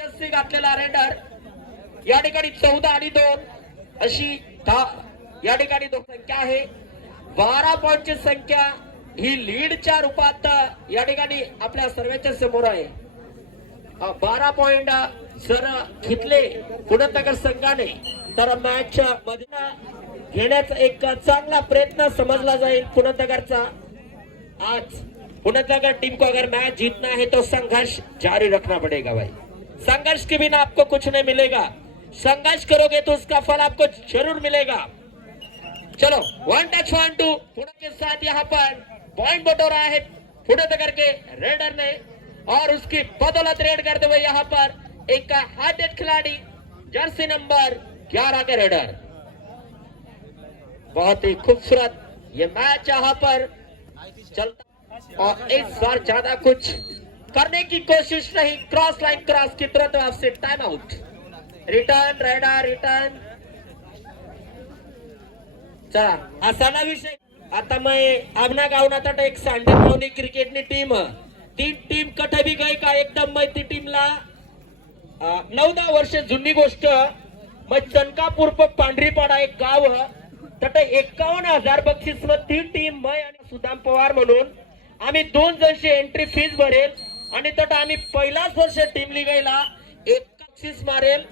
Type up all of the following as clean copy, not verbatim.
Jersey घातलेला raider या ठिकाणी 14 आणि 2 अशी या ठिकाणी संख्या आहे. 12 पॉइंटची संख्या ही लीडच्या रूपात या ठिकाणी आपल्या सर्वांच्या समोर आहे. 12 पॉइंट जर घेतले पुणेनगर संघाने तर मॅच मध्ये घेण्याचा एक चांगला प्रयत्न समजला जाईल पुणेनगरचा. आज पुणेनगर टीम को अगर मैच जीतना है तो संघर्ष जारी रखना पड़ेगा भाई. संघर्ष के बिना आपको कुछ नहीं मिलेगा. संघर्ष करोगे तो उसका फल आपको जरूर मिलेगा. चलो 1 टच 1 2 पुणे के साथ यहाँ पर पॉइंट बटोरा है पुणेनगर के रेडर ने और उसकी बदौलत रेड करते हुए यहाँ पर एक हार्टेड खिलाड़ी जर्सी नंबर 11 के रेडर. बहुत ही खूबसूरत ये मैच यहाँ पर चलता और इस बार ज्यादा कुछ करने की कोशिश नहीं. क्रॉस लाइन क्रॉस की तुरंत आपसे time out. Return raider return. चला असा विषय आता मैं आमना गावना तट एक सांडे गावनी क्रिकेटनी टीम ती टीम कठे भी गई का एकदम मैं ती टीमला 9-10 वर्ष जुनी गोष्ट. मैं चनकापूर पांढरीपाडा एक गाव तट 51,000 बक्षीस में ती टीम मैं आणि सुदाम पवार म्हणून आम्ही 2 जणची एंट्री फीस भरेल आणि तट आम्ही पहिलाच वर्ष टीम लिगायला एक बक्षीस मारेल.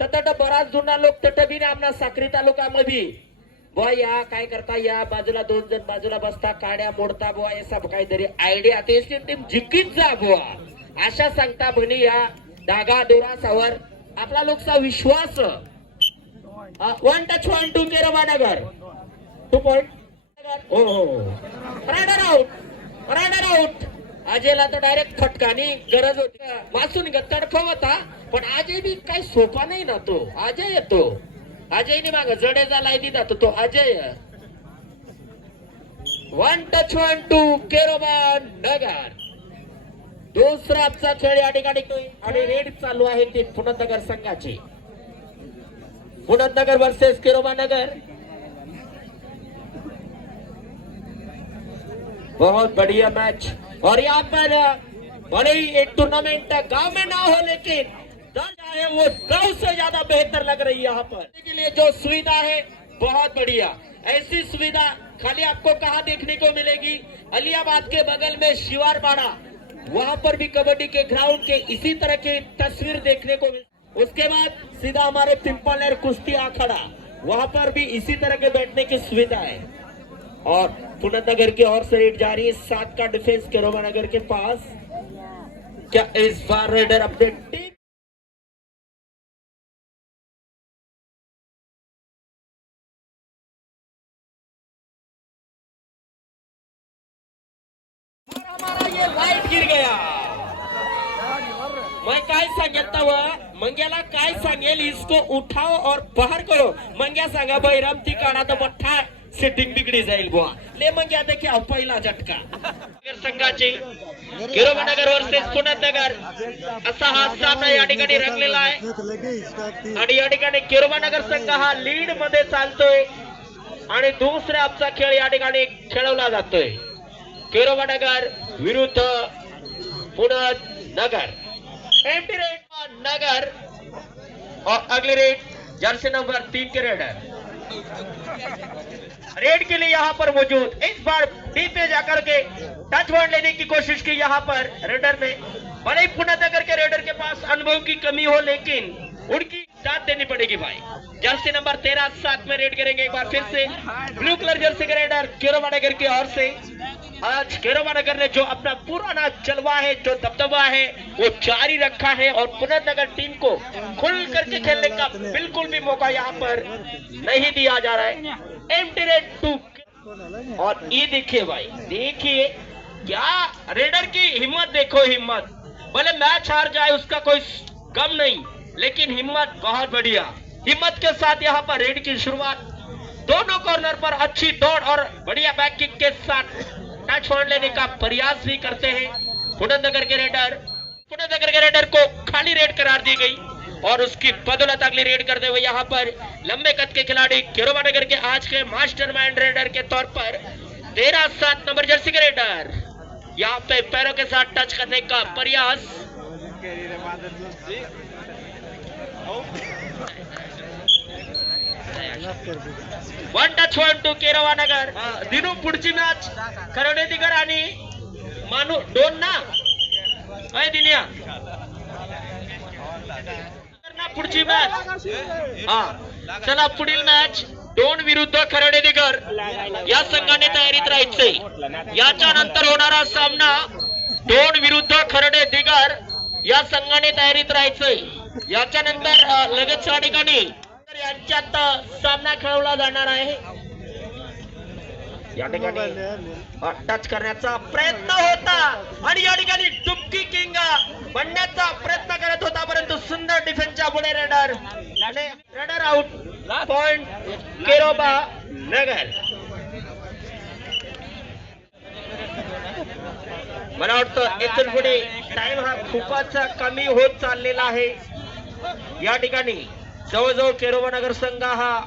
तट बराच जुना लोक तट बी आमना साक्री तालुक्यामध्ये बुवा या काय करता या बाजूला 2 जण बाजूला बसता काड्या मोडता बुवा हे सब काहीतरी आयडिया तेच टीम जिंकीत जा बुवा अशा सांगता बनी या धागा दोरा सावर आपला लोकचा विश्वास. 1 टच 1 2 केरवानगर 2 पॉइंट. हो रायडर आउट. अजयला तर डायरेक्ट फटकानी गरज होती वाचून तडफ होता पण अजय बी काही सोपा नाही ना तो. अजय येतो अजयने माग जडेजा लाई दिला तो अजय. 1 टच 1 2 केरवानगर. दुसरा आजचा खेळ या ठिकाणी आणि रेड चालू आहे ते पुणेनगर संघाची. पुणेनगर वर्सेस केरवानगर. बहुत बढ़िया मैच और यहाँ पर भले ही एक टूर्नामेंट गांव में ना हो लेकिन दल है वो गांव से ज्यादा बेहतर लग रही है. यहाँ पर के लिए जो सुविधा है बहुत बढ़िया. ऐसी सुविधा खाली आपको कहाँ देखने को मिलेगी. अलियाबाद के बगल में शिवारपाड़ा वहां पर भी कबड्डी के ग्राउंड के इसी तरह की तस्वीर देखने को मिल. उसके बाद सीधा हमारे पिंपलनेर कुश्ती अखाड़ा वहां पर भी इसी तरह के बैठने की सुविधा है. और पुणेनगर की ओर से रेड जा रही है 7 का डिफेंस केरवानगर के पास. क्या इस बार रेडर अपने टीम हमारा ये लाइट गिर गया. मैं काय सांगता व मंग्याला काय सांगेल इसको उठाओ और बाहर करो. मंग्या सांगा बैरामती काढा तर मोठा सेटिंग बिगडी जाईल बुवा. ले मंग्या देखील पहिला झटका संघाची केरवानगर वर्सेस पुणेनगर असा हा सामना या ठिकाणी रंगलेला आहे आणि या ठिकाणी केरवानगर संघ हा लीड मध्ये चालतोय आणि दुसरा आजचा खेळ या ठिकाणी खेळवला जातोय. केरवानगर विरुद्ध पुणेनगर. एम्प्टी रेड नगर और अगली रेड जर्सी नंबर 3 के रेडर रेड के लिए यहाँ पर मौजूद. इस बार डी पे जाकर के टच वन लेने की कोशिश की यहाँ पर रेडर ने. भले ही पुणेनगर के रेडर के पास अनुभव की कमी हो लेकिन उनकी साथ देनी पड़ेगी भाई. जर्सी नंबर 13 साथ में रेड करेंगे एक बार फिर से ब्लू कलर जर्सी के रेडर केरवानगर की ओर से. आज केरवानगर ने जो अपना पुराना जलवा है जो दबदबा है वो जारी रखा है और पुणेनगर टीम को खुल करके खेलने का बिल्कुल भी मौका यहाँ पर नहीं दिया जा रहा है. एम्प्टी रेड 2 और ये देखिए भाई देखिए क्या रेडर की हिम्मत देखो. हिम्मत भले मैच हार जाए उसका कोई गम नहीं लेकिन हिम्मत बहुत बढ़िया. हिम्मत के साथ यहाँ पर रेड की शुरुआत. दोनों कॉर्नर पर अच्छी दौड़ और बढ़िया बैक किक के साथ टच पॉइंट लेने का प्रयास भी करते हैं पुणेनगर के रेडर. पुणेनगर के रेडर को खाली रेड करार दी गई और उसकी बदौलत अगली रेड करते हुए यहाँ पर लंबे कद के खिलाड़ी केरवानगर के आज के मास्टरमाइंड रेडर के तौर पर 13-7 नंबर जर्सी के रेडर यहाँ पे पैरों के साथ टच करने का प्रयास वन टच 1-2 केरवा नगर. दिनू पुढची मॅच खरवडेकर आणि मानू दोन ना अय दिन्या पुढची मॅच. हा चला पुढील मॅच दोन विरुद्ध खरवडेकर या संघाने तयारीत राहायचंय. याच्या नंतर होणारा सामना दोन विरुद्ध खरवडेकर या संघाने तयारीत राहायचंय. याच्या नंतर लगेच या ठिकाणी यांच्यात सामना खेळवला जाणार आहे. या ठिकाणी टच करण्याचा प्रयत्न होता आणि या ठिकाणी डुबकी किंग बनण्याचा प्रयत्न करत होता, परंतु सुंदर डिफेन्सच्या पुढे रेडर आउट. पॉइंट केरोबा नगर. मला वाटतं इथून पुढे टाइम हा खूपच कमी होत चाललेला आहे. या ठिकाणी जवळजवळ केरोबा नगर संघ हा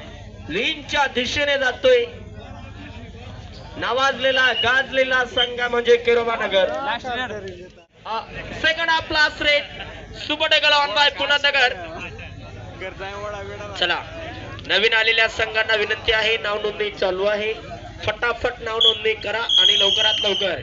लीनच्या दिशेने जातोय. नावाजलेला गाजलेला संघ म्हणजे केरोबा नगर. Second half last raid super tackle on by Pune Nagar. चला नवीन आलेल्या संघांना विनंती आहे, नाव नोंदणी चालू आहे. फटाफट नाव नोंदणी करा आणि लवकरात लवकर